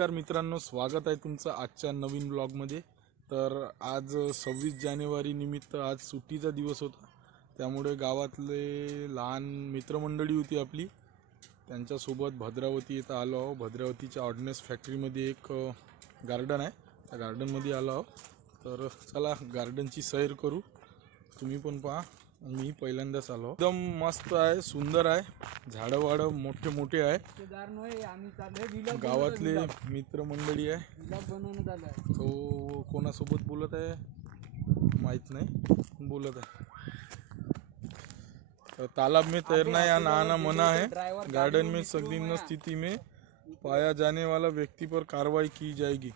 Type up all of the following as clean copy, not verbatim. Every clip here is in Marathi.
नमस्कार मित्रांनो, स्वागत आहे तुमचं आजच्या नवीन ब्लॉगमध्ये। तर आज 26 जानेवारी निमित्त आज सुट्टीचा दिवस होता, त्यामुळे गावातले लहान मित्रमंडळी होती आपली, त्यांच्यासोबत भद्रावती येथे आलो आहो। भद्रावतीच्या ऑर्डनेस फॅक्टरीमध्ये एक गार्डन आहे, त्या गार्डनमध्ये आलो आहो। तर चला गार्डनची सैर करू, तुम्ही पण पहा। मी पहिल्यांदाच आलो। एकदम मस्त आहे, सुंदर आहे, झाडं वाडं मोठे मोठे आहे। गावातले मित्रमंडळी आहे। तो कोणासोबत बोलत आहे माहित नाही, बोलत आहे। तो तालाब में तैरना या नहाना मना है। गार्डन में संदिग्ध स्थिति में पाया जाने वाला व्यक्ति पर कार्रवाई की जाएगी।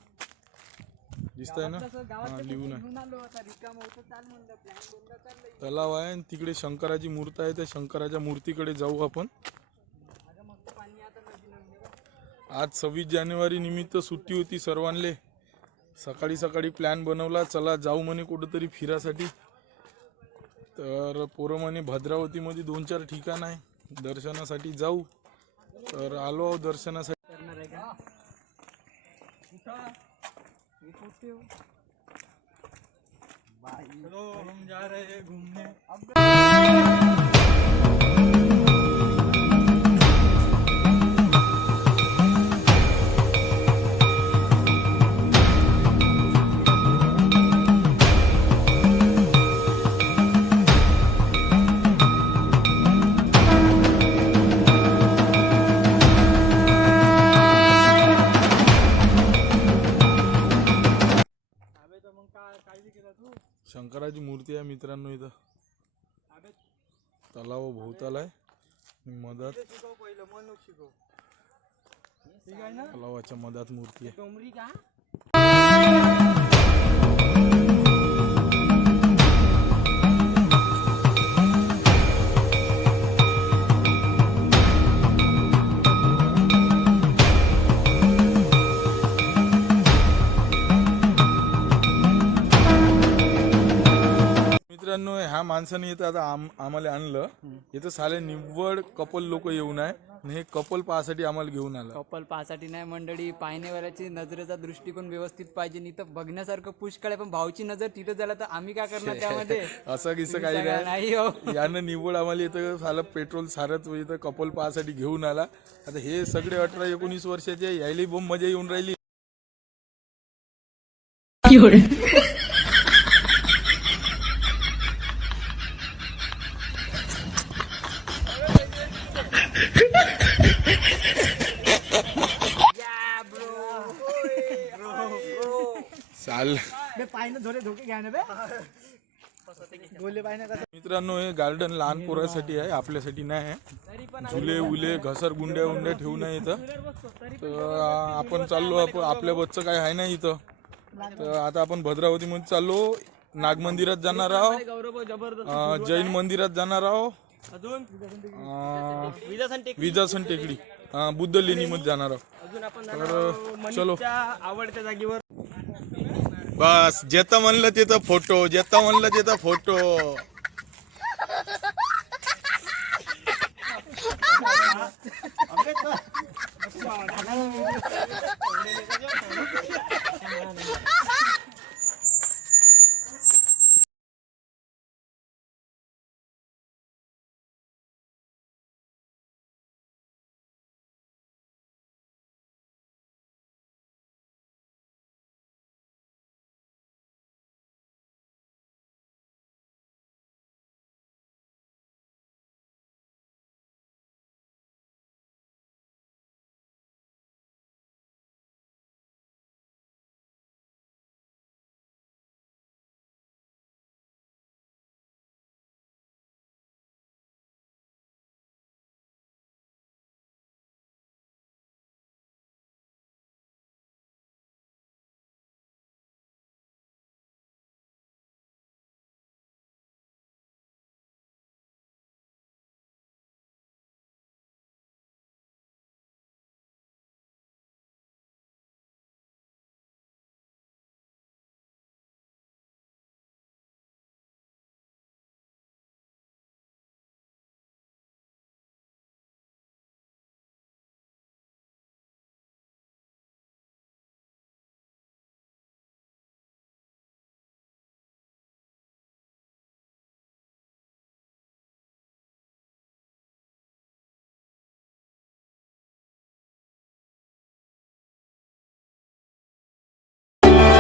दिसतंय ना, लिहून आहे। तलाव आहे आणि तिकडे शंकराची मूर्ती आहे, त्या शंकराच्या मूर्तीकडे जाऊ आपण। आज 26 जानेवारी निमित्त सुट्टी होती सर्वांले। सकाळी सकाळी प्लॅन बनवला, चला जाऊ म्हणे कुठेतरी फिरासाठी। तर पोरं म्हणे भद्रावतीमध्ये 2-4 ठिकाण आहे, दर्शनासाठी जाऊ। तर आलो आहो दर्शनासाठी। चलो हम जा रहे हैं घूमने। शंकराची मूर्ती आहे मित्रांनो इथं। तलाव भोवताल आहे, मधात तलावाच्या मधात मूर्ती आहे। मित्रांनो, ह्या माणसाने इथं आता आम्हाला आणलं, इथं साले निव्वळ कपल लोक येऊन आहे, आणि हे कपल पाहासाठी आम्हाला घेऊन आलं। कपल पाहासाठी नाही मंडळी, पाहणेवाल्याची नजरेचा दृष्टिकोन व्यवस्थित पाहिजे। इथं बघण्यासारखं पुष्कळ आहे, पण भाऊची नजर तिथं झाला तर आम्ही काय करणार त्यामध्ये? असं किस्सा काही नाही हो। यानं निव्वळ आम्हाला इथं सालं पेट्रोल सारत इथं कपल पाहासाठी घेऊन आला। आता हे सगळे 18-19 वर्षाचे, यायला बोंब मजा येऊन राहिली। चाल मित्रांनो, हे गार्डन लहान पोरासाठी आहे, आपल्यासाठी नाही आहे। झुले उले घसर गुंड्या ठेवून आहे इथं। तर आपण चाललो, आपल्या बच्चं काय आहे ना इथं। तर आता आपण भद्रावती मध्ये चाललो, नाग मंदिरात जाणार आहोत, जैन मंदिरात जाणार आहोत, विजासन टेकडी, बुद्ध लेणी मध्ये जाणार आहोत। तर चलो, आवडत्या जागेवर बस जेता म्हणलं तिथं फोटो, जेता म्हणलं तिथं फोटो।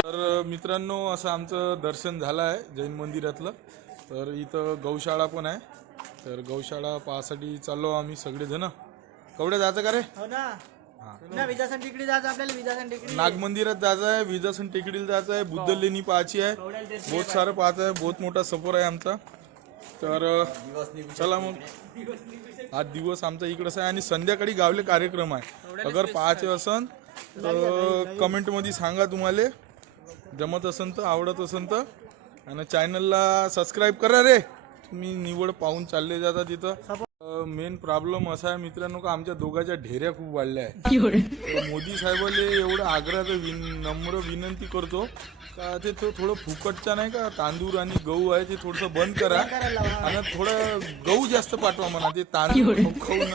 तर मित्रांनो असं आमचं दर्शन झालं आहे जैन मंदिरातलं. तर इथं गौशाळा पण आहे. तर गौशाळा पाहासाठी चाललो आम्ही सगळेजण. कवडे जायचं का रे? हो ना ना विजासन टेकडी जायचं आपल्याला. विजासन टेकडी नाग मंदिरात जायचं आहे, विजासन टेकडीला जायचं आहे, बुद्ध लेणी पाहायची आहे. बहुत सारं पाहायचं आहे. बहुत मोठा सफर आहे आमचा. तर चला मग. आज दिवस आमचा इकडंच आहे आणि संध्याकाळी गावले कार्यक्रम आहे. अगर पाहायचे असन तर कमेंटमध्ये सांगा तुम्हाला. जमत असन तर, आवडत असन तर. आणि चॅनलला सबस्क्राईब करा रे. तुम्ही निवड पाहून चालले जाता तिथं. मेन प्रॉब्लेम असा आहे मित्रांनो का आमच्या दोघांच्या ढेऱ्या खूप वाढल्या आहे. मोदी साहेबाले एवढं आग्रहाचं नम्र विनंती करतो का ते थोडं फुकटचा नाही का तांदूळ आणि गहू आहे ते थोडंसं बंद करा आणि थोडं गहू जास्त पाठवा म्हणा. ते तांदूळ खाऊन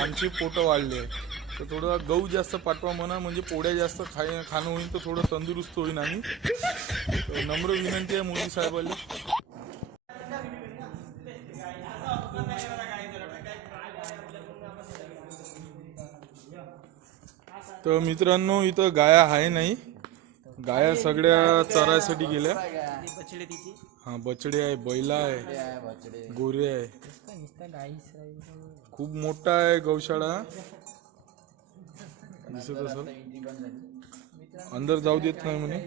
आमची पोटं वाढले. तर थोडं गहू जास्त पाठवा म्हणा, म्हणजे पोळ्या जास्त खाणं होईल तर थोडं तंदुरुस्त होईल आम्ही. नम्र विनंती आहे मोदी साहेबाला. तर मित्रांनो इथं गाया आहे नाही. गाया सगळ्या चरायसाठी गेल्या. हा बछडे आहे, बैला आहे, गोरे आहे. खूप मोठा आहे गौशाळा. दिसत असेल. अंदर जाऊ देत नाही म्हणे.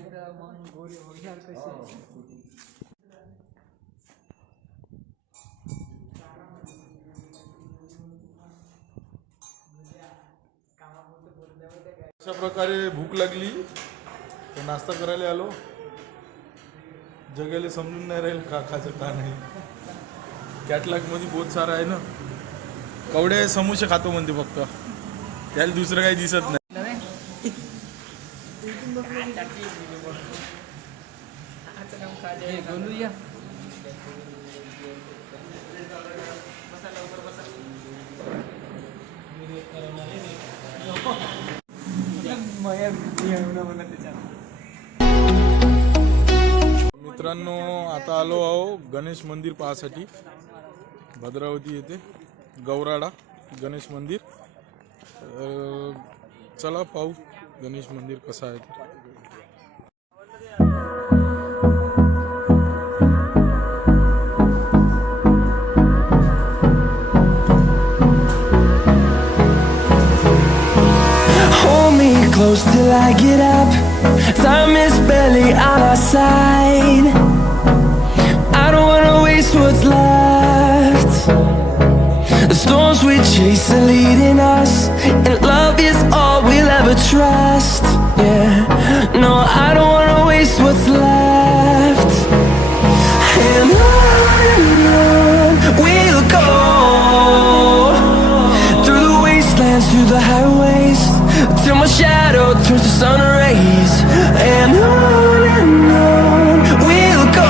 अशा प्रकारे भूक लागली तर नाश्ता करायला आलो. जगाला समजून नाही राहील का खायचं का नाही. कॅटलॉग मध्ये बहुत सारा आहे ना. कवडे समोसे खातो म्हणते फक्त, त्याला दुसरं काही दिसत नाही. मित्रांनो आता आलो आहो गणेश मंदिर पाहासाठी. भद्रावती येथे गौराडा गणेश मंदिर. चला पाहू गणेश मंदिर कसं आहे. Close till I get up. Time is barely on our side. I don't wanna waste what's left. The storms we chase are leading us, and love is all we'll ever trust. Yeah, no, I don't wanna waste what's left. And on we'll go, through the wastelands, through the highways, till my shadow turns to sun rays. And on we'll go.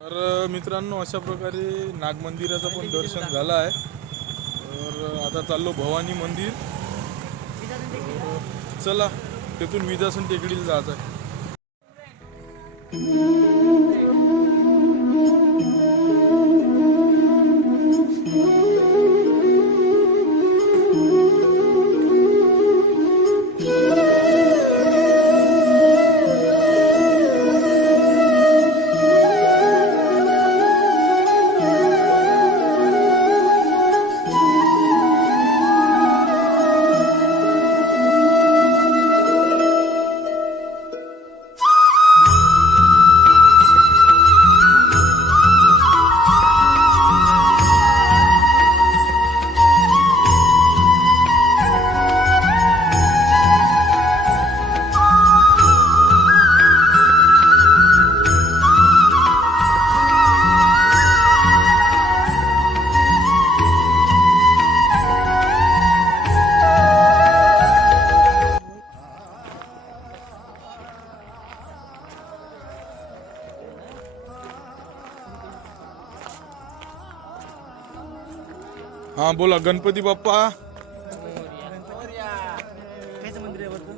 तर मित्रांनो अशा प्रकारे नाग मंदिराचं पण दर्शन झालं आहे. तर आता चाललो भवानी मंदिर. चला तिथून विजासन टेकडीला जायचं आहे. हा बोला. गणपती बाप्पा कायचं मंदिर आहे वरतं?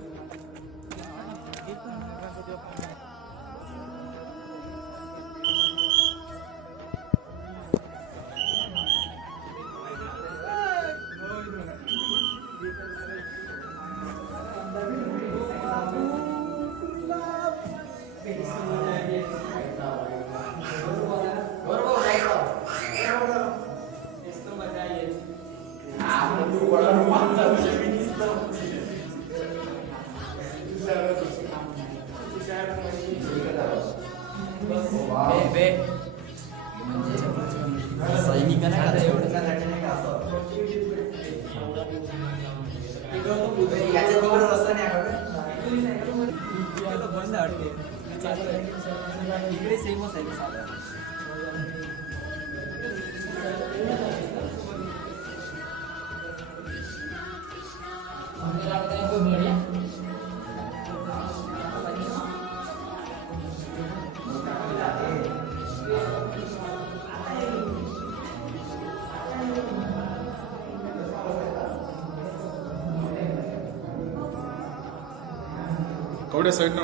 इकडे सेमच आहे साधा. कवड्या साईड ना.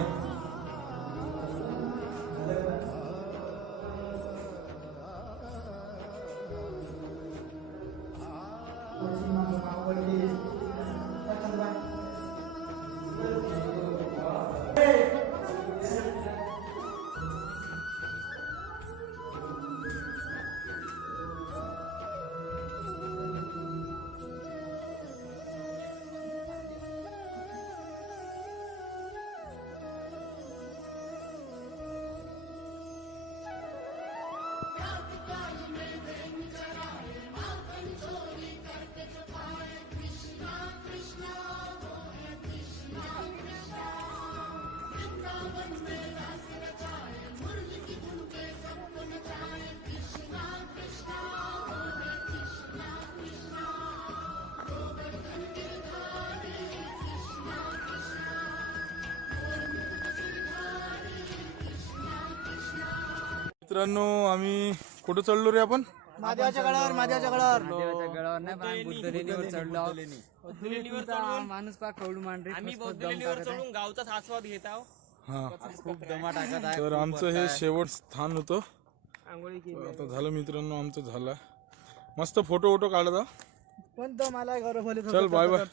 मित्रांनो आम्ही कुठं चढलो रे आपण? महादेवाच्या गडावर, महादेवाच्या गडावर. महादेवाच्या गडावर नाही पण बुद्ध लेणीवर चढलो आहोत. तुमचा माणूस पा कवडू मांडरे आम्ही बौद्ध लेणीवर चढून गावचा आस्वाद घेत आहोत. हा खूप दमा टाकत आहे. तर आमचं हे शेवट स्थान होतं. आंघोळी केली. आता झालं मित्रांनो आमचं झालं. मस्त फोटो काढता. पण तो मला गौरव बोलत चल बाय बाय.